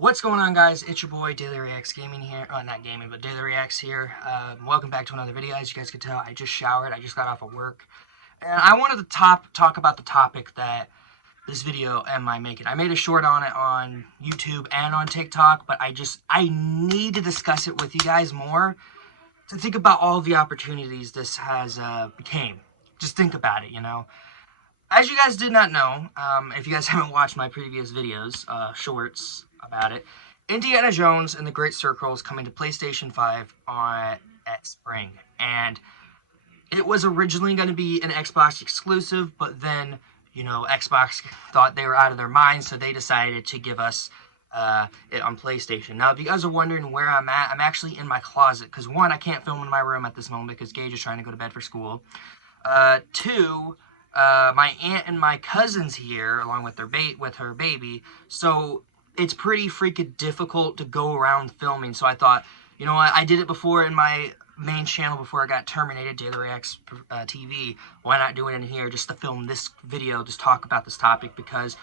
What's going on, guys? It's your boy Daily Reacts Gaming here. Not gaming, but Daily Reacts here. Welcome back to another video. As you guys can tell, I just showered. I just got off of work, and I wanted to talk about the topic that this video am I making. I made a short on it on YouTube and on TikTok, but I need to discuss it with you guys more to think about all the opportunities this has became. Just think about it, you know. As you guys did not know, if you guys haven't watched my previous videos, shorts about it, Indiana Jones and the Great Circle is coming to PlayStation 5 at spring. And it was originally going to be an Xbox exclusive, but then, you know, Xbox thought they were out of their minds, so they decided to give us it on PlayStation. Now, if you guys are wondering where I'm at, I'm actually in my closet, because one, I can't film in my room at this moment because Gage is trying to go to bed for school. Two, my aunt and my cousin's here, along with her baby, so it's pretty freaking difficult to go around filming. So I thought, you know what, I did it before in my main channel before I got terminated, Daily Reacts TV. Why not do it in here just to film this video, just talk about this topic, because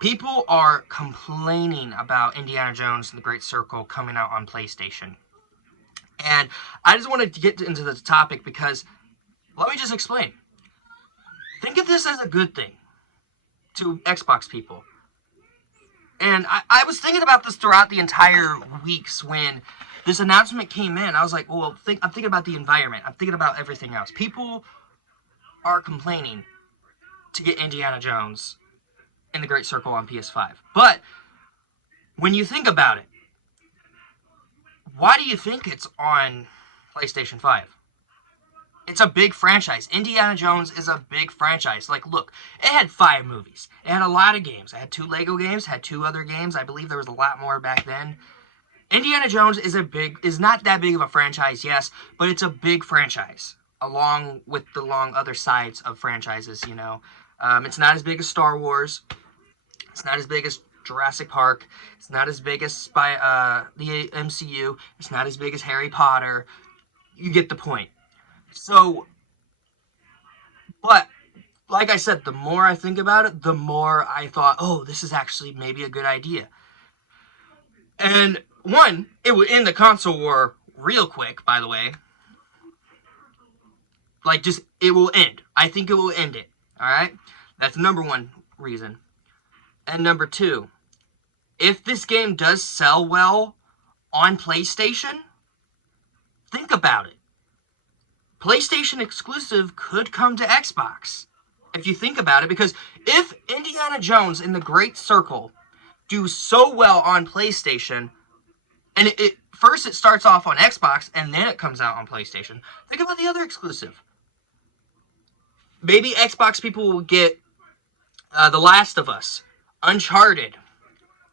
people are complaining about Indiana Jones and the Great Circle coming out on PlayStation. And I just wanted to get into this topic because, let me just explain. Think of this as a good thing to Xbox people. And I was thinking about this throughout the entire weeks when this announcement came in. I was like, well, I'm thinking about the environment. I'm thinking about everything else. People are complaining to get Indiana Jones and the Great Circle on PS5. But when you think about it, why do you think it's on PlayStation 5? It's a big franchise. Indiana Jones is a big franchise. Like, look, it had 5 movies. It had a lot of games. It had 2 Lego games, had 2 other games. I believe there was a lot more back then. Indiana Jones is not that big of a franchise, yes, but it's a big franchise, along with the other sides of franchises, you know. It's not as big as Star Wars. It's not as big as Jurassic Park. It's not as big as the MCU. It's not as big as Harry Potter. You get the point. So, but, like I said, the more I think about it, the more I thought, oh, this is actually maybe a good idea. And, one, it would end the console war real quick, by the way. Like, just, it will end. I think it will end it, alright? That's number 1 reason. And number 2, if this game does sell well on PlayStation, think about it. PlayStation exclusive could come to Xbox, if you think about it, because if Indiana Jones and the Great Circle do so well on PlayStation, and first it starts off on Xbox, and then it comes out on PlayStation, think about the other exclusive. Maybe Xbox people will get The Last of Us, Uncharted,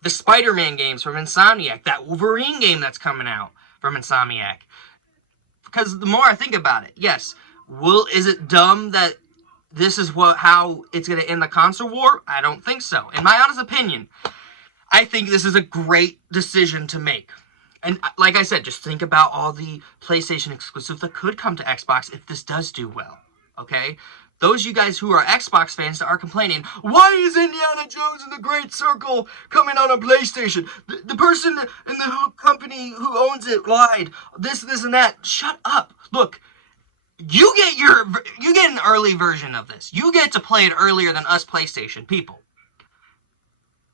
the Spider-Man games from Insomniac, that Wolverine game that's coming out from Insomniac. Because the more I think about it, yes, is it dumb that this is how it's going to end the console war? I don't think so. In my honest opinion, I think this is a great decision to make. And like I said, just think about all the PlayStation exclusives that could come to Xbox if this does do well, okay? Those of you guys who are Xbox fans that are complaining, why is Indiana Jones and the Great Circle coming out on PlayStation? The person in the company who owns it lied. This and that. Shut up. Look, you get an early version of this. You get to play it earlier than us PlayStation people.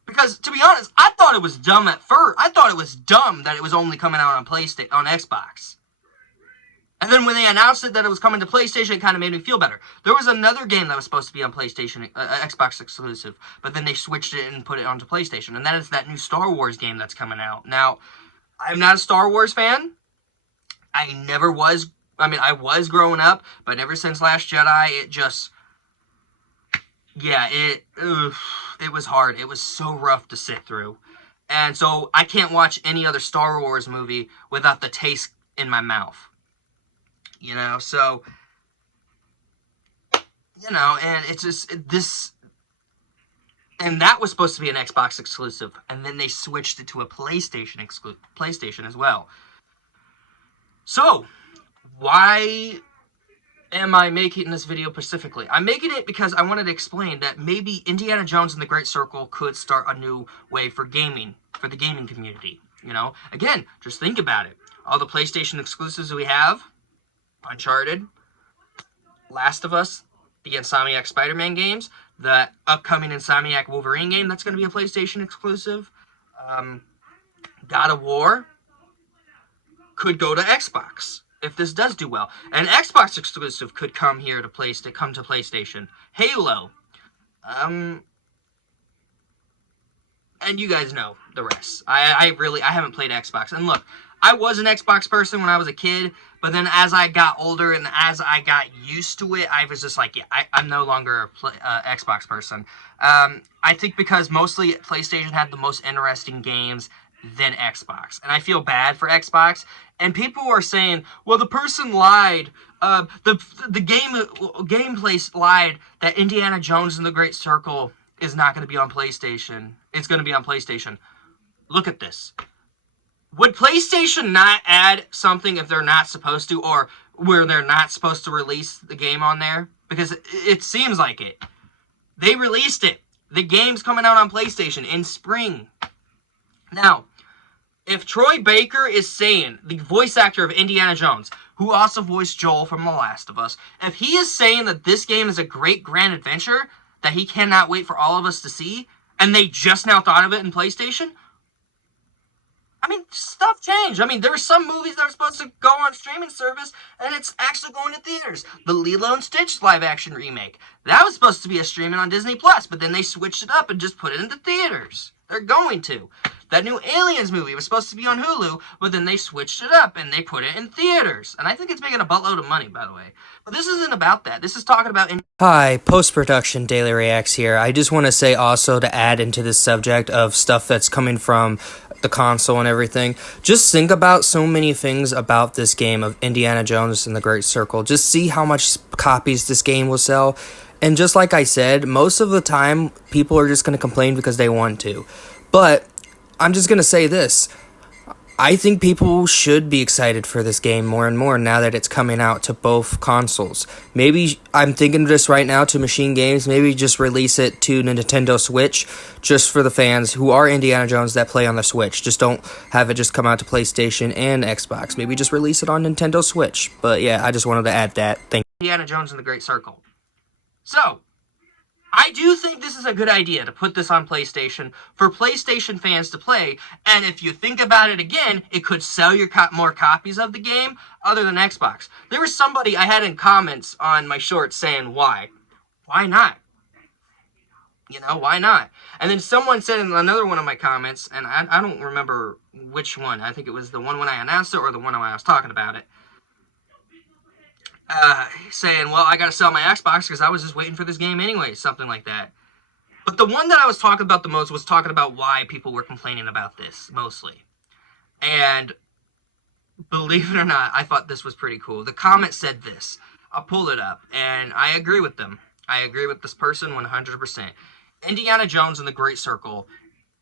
Because, to be honest, I thought it was dumb at first. I thought it was dumb that it was only coming out on Xbox. And then when they announced that it was coming to PlayStation, it kind of made me feel better. There was another game that was supposed to be on PlayStation, Xbox exclusive, but then they switched it and put it onto PlayStation. And that is that new Star Wars game that's coming out. Now, I'm not a Star Wars fan. I never was. I mean, I was growing up, but ever since Last Jedi, it just... yeah, it was hard. It was so rough to sit through. And so I can't watch any other Star Wars movie without the taste in my mouth. You know, so, you know, and it's just, this, and that was supposed to be an Xbox exclusive, and then they switched it to a PlayStation as well. So, why am I making this video specifically? I'm making it because I wanted to explain that maybe Indiana Jones and the Great Circle could start a new way for gaming, for the gaming community. You know, again, just think about it. All the PlayStation exclusives we have, Uncharted, Last of Us, the Insomniac Spider-Man games, the upcoming Insomniac Wolverine game that's going to be a PlayStation exclusive, God of War, could go to Xbox if this does do well. An Xbox exclusive could come here to PlayStation. Halo, and you guys know the rest. I haven't played Xbox. And look, I was an Xbox person when I was a kid, but then as I got older and as I got used to it, I was just like, yeah, I'm no longer a Xbox person. I think because mostly PlayStation had the most interesting games than Xbox. And I feel bad for Xbox. And people are saying, well, the person lied. The gameplay lied that Indiana Jones and the Great Circle is not going to be on PlayStation. It's going to be on PlayStation. Look at this. Would PlayStation not add something if they're not supposed to, or where they're not supposed to release the game on there? Because it seems like it. They released it. The game's coming out on PlayStation in spring. Now, if Troy Baker is saying, the voice actor of Indiana Jones, who also voiced Joel from The Last of Us, if he is saying that this game is a great grand adventure that he cannot wait for all of us to see, and they just now thought of it in PlayStation, I mean, stuff changed. I mean, there were some movies that were supposed to go on streaming service, and it's actually going to theaters. The Lilo and Stitch live-action remake. That was supposed to be a streaming on Disney+, but then they switched it up and just put it into theaters. They're going to. That new Aliens movie was supposed to be on Hulu, but then they switched it up and they put it in theaters. And I think it's making a buttload of money, by the way. But this isn't about that. This is talking about... Hi, post-production Daily Reacts here. I just want to say also to add into this subject of stuff that's coming from the console and everything. Just think about so many things about this game of Indiana Jones and the Great Circle. Just see how much copies this game will sell. And just like I said, most of the time, people are just going to complain because they want to. But I'm just going to say this. I think people should be excited for this game more and more now that it's coming out to both consoles. Maybe, I'm thinking of this right now to Machine Games, maybe just release it to Nintendo Switch just for the fans who are Indiana Jones that play on the Switch. Just don't have it just come out to PlayStation and Xbox. Maybe just release it on Nintendo Switch. But yeah, I just wanted to add that. Thank you. Indiana Jones and the Great Circle. So, I do think this is a good idea to put this on PlayStation for PlayStation fans to play, and if you think about it again, it could sell your more copies of the game other than Xbox. There was somebody I had in comments on my shorts saying, why? Why not? You know, why not? And then someone said in another one of my comments, and I don't remember which one, I think it was the one when I announced it or the one when I was talking about it, saying, well, I gotta sell my Xbox because I was just waiting for this game anyway, something like that. But the one that I was talking about the most was talking about why people were complaining about this, mostly. And believe it or not, I thought this was pretty cool. The comment said this. I'll pull it up, and I agree with them. I agree with this person 100%. Indiana Jones and the Great Circle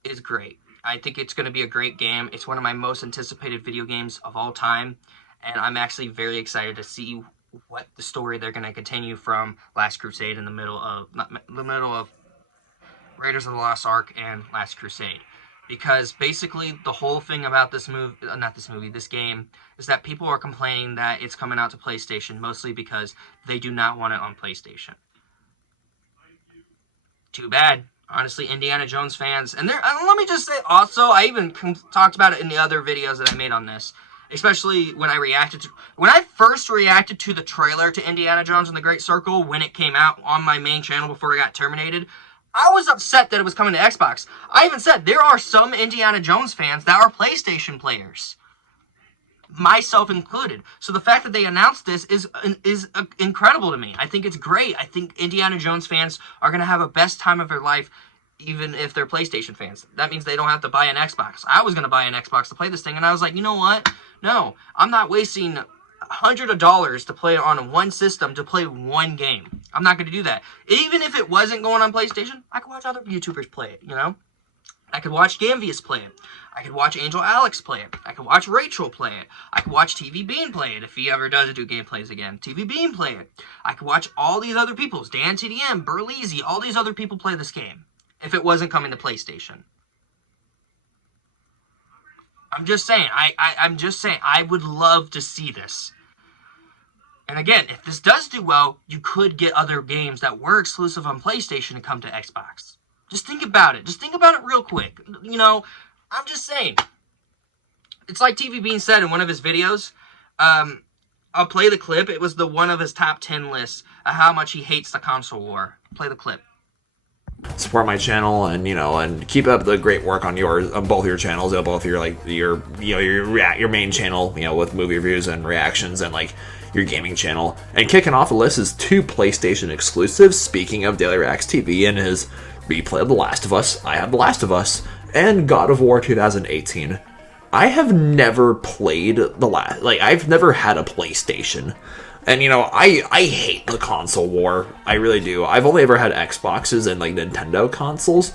is great. I think it's going to be a great game. It's one of my most anticipated video games of all time, and I'm actually very excited to see what the story they're going to continue from Last Crusade in the middle of Raiders of the Lost Ark and Last Crusade. Because basically the whole thing about this game, is that people are complaining that it's coming out to PlayStation, mostly because they do not want it on PlayStation. Too bad. Honestly, Indiana Jones fans, and let me just say also, I even talked about it in the other videos that I made on this. Especially when I first reacted to the trailer to Indiana Jones and the Great Circle when it came out on my main channel before it got terminated, I was upset that it was coming to Xbox. I even said there are some Indiana Jones fans that are PlayStation players, myself included. So the fact that they announced this is incredible to me. I think it's great. I think Indiana Jones fans are going to have a best time of their life, even if they're PlayStation fans. That means they don't have to buy an Xbox. I was going to buy an Xbox to play this thing, and I was like, you know what? No, I'm not wasting hundreds of dollars to play on one system to play one game. I'm not going to do that. Even if it wasn't going on PlayStation, I could watch other YouTubers play it, you know? I could watch Gamvius play it. I could watch Angel Alex play it. I could watch Rachel play it. I could watch TV Bean play it if he ever does do gameplays again. TV Bean play it. I could watch all these other people. Dan TDM, Burleezy, all these other people play this game if it wasn't coming to PlayStation. I'm just saying. I'm just saying. I would love to see this. And again, if this does do well, you could get other games that were exclusive on PlayStation to come to Xbox. Just think about it. Just think about it real quick. You know, I'm just saying. It's like TV Bean said in one of his videos. I'll play the clip. It was one of his top 10 lists of how much he hates the console war. Play the clip. Support my channel and and keep up the great work on both your channels, both your your main channel, with movie reviews and reactions, and your gaming channel. And kicking off the list is 2 PlayStation exclusives. Speaking of Daily Reacts TV and his replay of The Last of Us, I have The Last of Us and God of War 2018. I have never played I've never had a PlayStation. And, I hate the console war. I really do. I've only ever had Xboxes and, Nintendo consoles.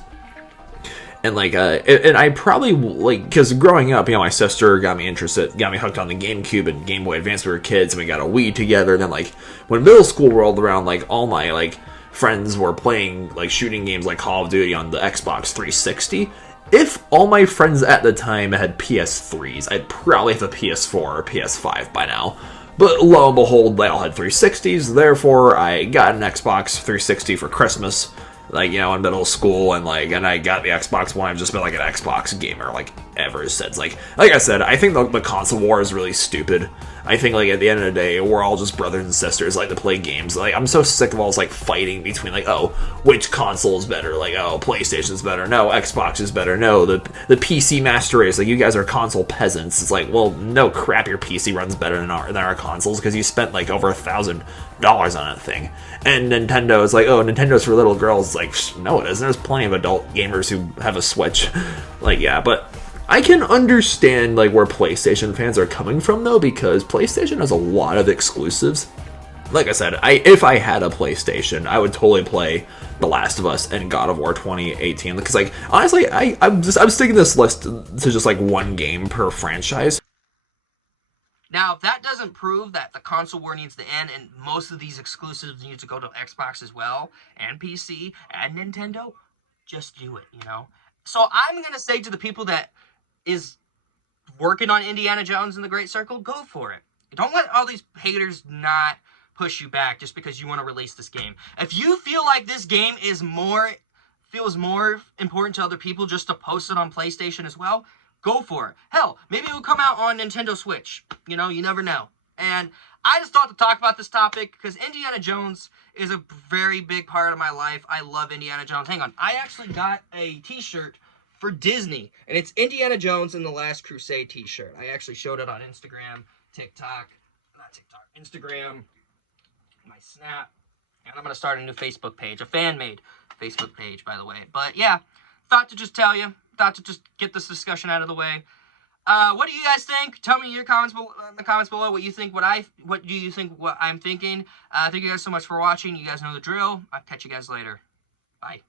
And, and I probably, because growing up, my sister got me hooked on the GameCube and Game Boy Advance. We were kids, and we got a Wii together. And then, when middle school rolled around, all my, friends were playing, shooting games like Call of Duty on the Xbox 360. If all my friends at the time had PS3s, I'd probably have a PS4 or PS5 by now. But lo and behold, they all had 360s, therefore I got an Xbox 360 for Christmas, in middle school, and I got the Xbox One. I've just been an Xbox gamer, ever since. Like I said, I think the console war is really stupid. I think, at the end of the day, we're all just brothers and sisters, to play games. I'm so sick of all this, fighting between, which console is better? PlayStation's better. No, Xbox is better. No, the PC master race. You guys are console peasants. It's well, no crap, your PC runs better than our consoles because you spent, over $1,000 on that thing. And Nintendo is oh, Nintendo's for little girls. No, it isn't. There's plenty of adult gamers who have a Switch. Yeah, but I can understand where PlayStation fans are coming from, though, because PlayStation has a lot of exclusives. Like I said, if I had a PlayStation, I would totally play The Last of Us and God of War 2018. Because honestly, I'm sticking this list to just one game per franchise. Now, if that doesn't prove that the console war needs to end and most of these exclusives need to go to Xbox as well, and PC, and Nintendo, just do it, So I'm going to say to the people that is working on Indiana Jones and the Great Circle, go for it. Don't let all these haters not push you back just because you want to release this game. If you feel like this game feels more important to other people just to post it on PlayStation as well, go for it. Hell, maybe it will come out on Nintendo Switch. You never know. And I just thought to talk about this topic because Indiana Jones is a very big part of my life. I love Indiana Jones. Hang on. I actually got a t-shirt for Disney, and it's Indiana Jones and the Last Crusade t-shirt. I actually showed it on Instagram, Instagram, my Snap, and I'm going to start a new Facebook page, a fan-made Facebook page, by the way. But yeah, thought to just tell you, thought to just get this discussion out of the way. What do you guys think? Tell me in your comments in the comments below what you think, what do you think what I'm thinking. Thank you guys so much for watching. You guys know the drill. I'll catch you guys later. Bye.